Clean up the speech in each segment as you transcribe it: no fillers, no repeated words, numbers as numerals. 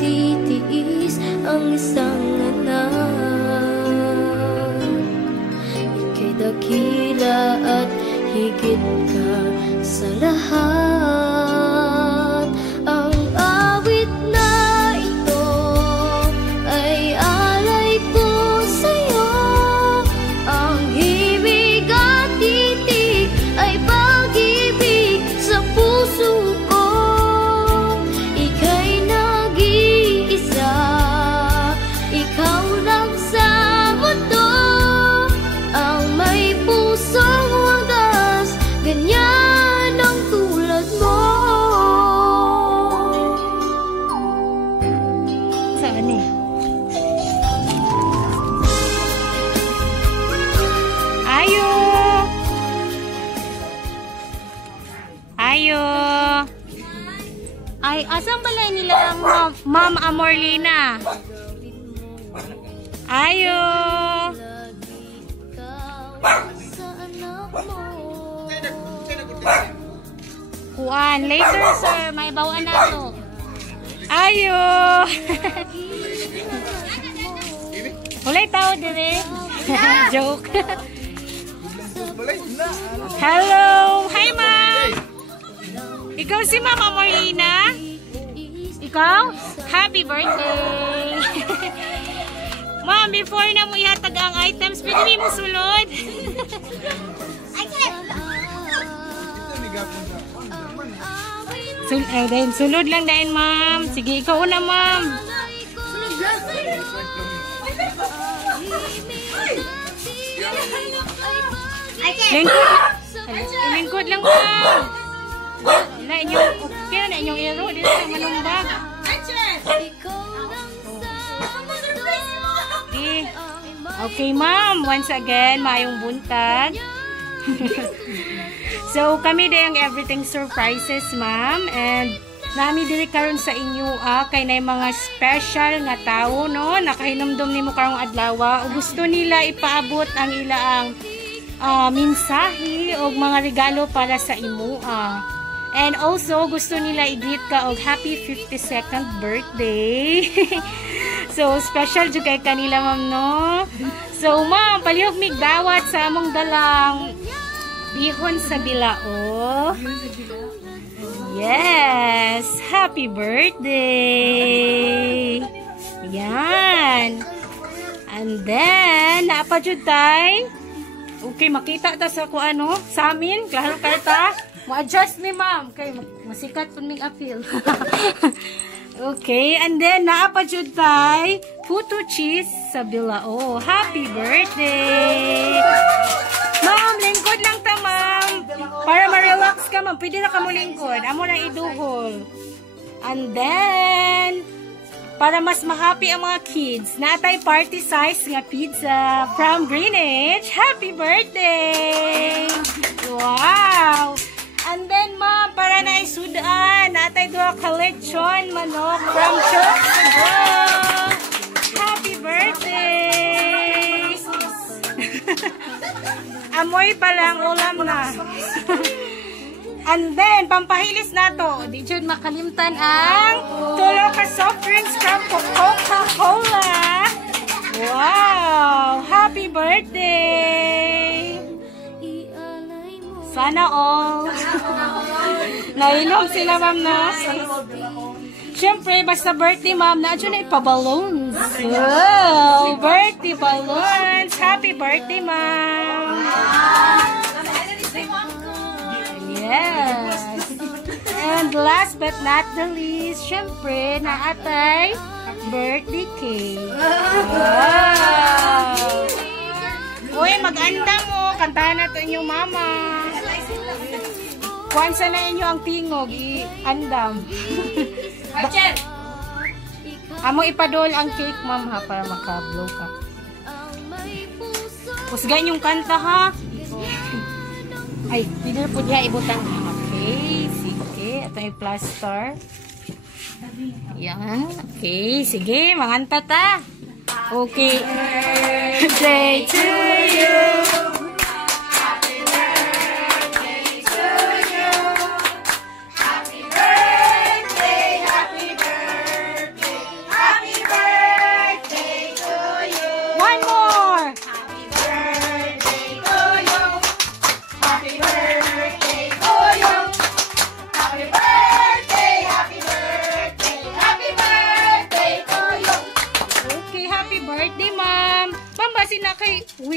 titiis ang isang anak. Ika'y dakila at higit ka sa lahat. Ang awit na ito ay alay ko sa'yo. Ang himig at titig ay pag-ibig sa puso ko. Ika'y nag-iisa, ikaw lang sa mundo. Ang may pusong wagas, ganyan ang tulad mo. Saan eh? Ayo! Ayo! Ay, asan balay nila ang Ma'am Amorlina? Ayo! Kuan, later sir, may bawaan na to. Ayo! Walay tao dire. Joke. Hello! Hi, ma'am! Ikaw si Ma'am Amorlina? Ikaw? Happy birthday! Ma'am, before na mo ihatag ang items, pwede mo sulod? Sulod lang dahil, ma'am. Sige, ikaw una, ma'am. Lingkod lang, ma'am. Na inyong, okay na inyong iro. Dito sa manumbag. Okay, ma'am. Once again, maayong buntag. So, kami din ang Everything Surprises, ma'am. And, nami diri karon sa inyo, kay na mga special nga tao, no? Nakahinumdum ni mo karong adlaw. Gusto nila ipaabot ang ilaang mensahe o mga regalo para sa imo. And also, gusto nila i-greet ka og happy 52nd birthday. So, special jud kay kanila, ma'am, no? So, ma'am, palihog mig dawat sa among dalang bihon sa bilao. Yes! Happy birthday! Yan! And then, napadjud tay. Okay, makita ta sa kung ano, sa amin, klaro karta. Ma-adjust ni ma'am, kay masikat po ming appeal. Okay, and then, naapadjud tay, puto cheese sa bilao. Happy birthday! Ma'am, lingkod lang ta, ma'am. Para ma-relax ka, ma'am. Pwede na ka mo lingkod. Amo na iduhol. And then, para mas ma-happy ang mga kids, natay party size nga pizza from Greenwich. Happy birthday! Wow! And then, ma'am, para na isudaan, natay duha ka lechon manok from Chok. Happy birthday! Amoy pa lang, ulam na. And then, pampahilis na to. Di dyan makalimtan ang tulo ka soft drinks from Coca-Cola. Wow! Happy birthday! Sana all. Nainom sila, ma'am, na. Siyempre, basta birthday, ma'am, na dyan ay pa-balloons. Wow! Birthday balloons! Happy birthday, ma'am! Yes! And last but not the least, siyempre, na atay birthday cake. Wow! Uy, mag-anda mo. Kantahan na ito inyong mama. Kuwansa na inyo ang tingog. I-andam. Amo ipadol ang cake, ma'am, ha, para maka-blow ka. Pusgan yung kanta, ha. Ay, hindi po diya ibutang. Okay, sige. Ito yung plaster. Yan. Okay, sige. Manganta ta. Okay. Birthday to you. Happy birthday to you. Happy birthday, happy birthday.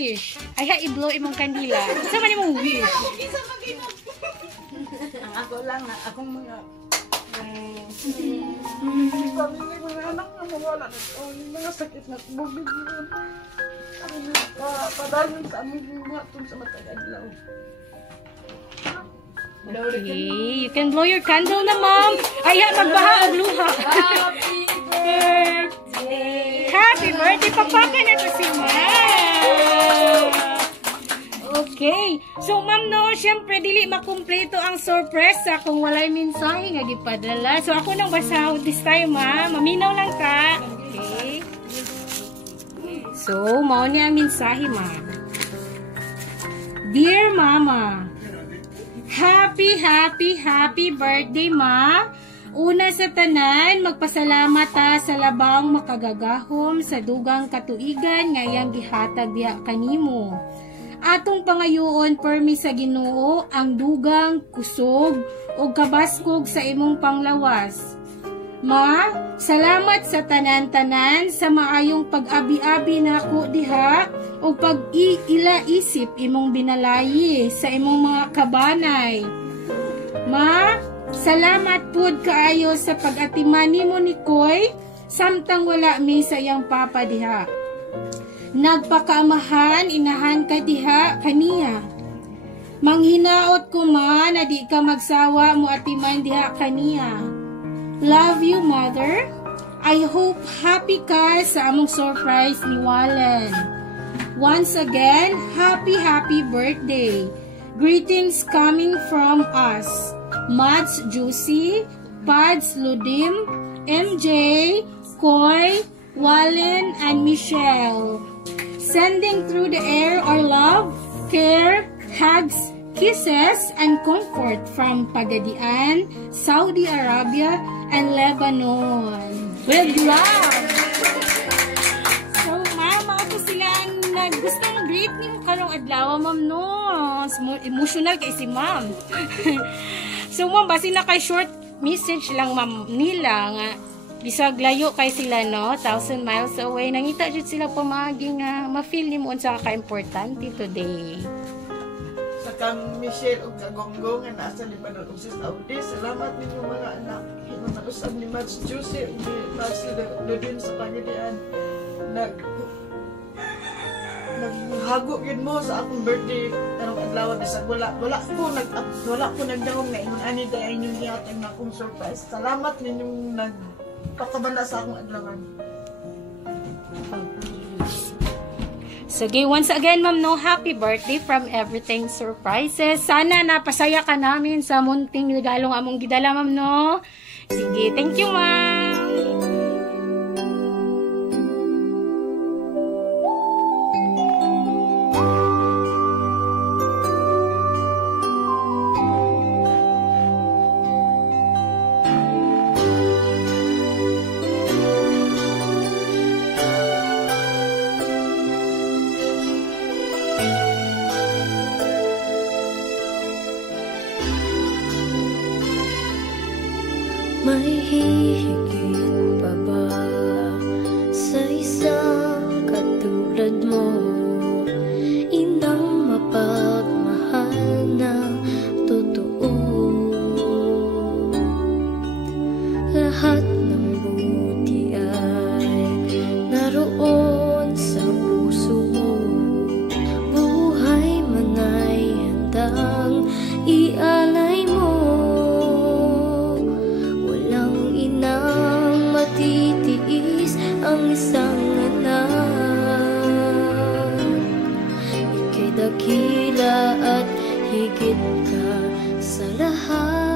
wish? Ay ha, i-blow imong kandila. Sa man imong wish? Ang ako lang na akong mga pamilya, mga anak na mawala na mga sakit na bubig yun. Padayon sa aming mga itong sa matag-adlaw. Okay, you can blow your candle na, ma'am. Ay ha, magbaha og luha. Happy birthday! Happy birthday! Papaka na to si ma'am! Okay. So, ma'am, no, syempre, dili makumpleto ang sorpresa kung walay mensahe nga gipadala. So, ako nang basahod this time, ma'am. Maminaw lang ta. Okay. So, mao niya ang mensahe, ma'am. Dear Mama, happy, happy, happy birthday, ma! Una sa tanan, magpasalamat ta sa labang makagagahom sa dugang katuigan nga iyang gihatag diha kanimo. Atong pangayoon permi sa Ginoo ang dugang, kusog o kabaskog sa imong panglawas. Ma, salamat sa tanan-tanan sa maayong pag-abi-abi nako diha o pag-iila isip imong binalaye sa imong mga kabanay. Ma, salamat pud kaayo sa pag-atiman nimo ni Koy samtang wala mi sa iyang papa diha. Nagpakaamahan inahan ka diha kaniya. Manghinaot ko ma na di ka magsawa mo atiman diha kaniya. Love you, Mother. I hope happy ka sa among surprise ni Wallen. Once again, happy, happy birthday. Greetings coming from us. Mads Juicy, Pads Ludim, MJ, Koy, Wallen, and Michelle. Sending through the air our love, care, hugs, kisses, and comfort from Pagadian, Saudi Arabia, and Lebanon. With love! So, ma'am, ako sila ang gusto mag-greet niyo karong adlaw, ma'am, no? Emotional kay si ma'am. So, ma'am, basi na kay short message lang, ma'am, nila nga bisag layo kay sila, no? 1,000 miles away. Nangita dyan sila pamagi nga ma-feel ni mo unsa ka-importante today. Kang Michelle o Kagonggong nga nasa Lebanon o sa Saudi. Salamat ninyo mga anak. Hinunausap ni Mads Juicy o ni Mads Ludin sa Panginoon. Naghago yun mo sa akong birthday tarong adlaw na sa wala ko nagdawong na ingon ani dahil inyong hihatag na akong surprise. Salamat ninyong nagpakabanda sa akong adlawan. Sige, once again, ma'am, no, happy birthday from Everything Surprises. Sana napasaya ka namin sa munting regalong among gidala, ma'am, no? Sige, thank you, ma'am. May hihigit pa ba sa isang katulad mo? Inang mapagmahal na totoo. Lahat ng buti ay naroon sa puso mo. Buhay man ay handang ialay mo. Matitiis ang isang anak. Ika'y dakila at higit ka sa lahat.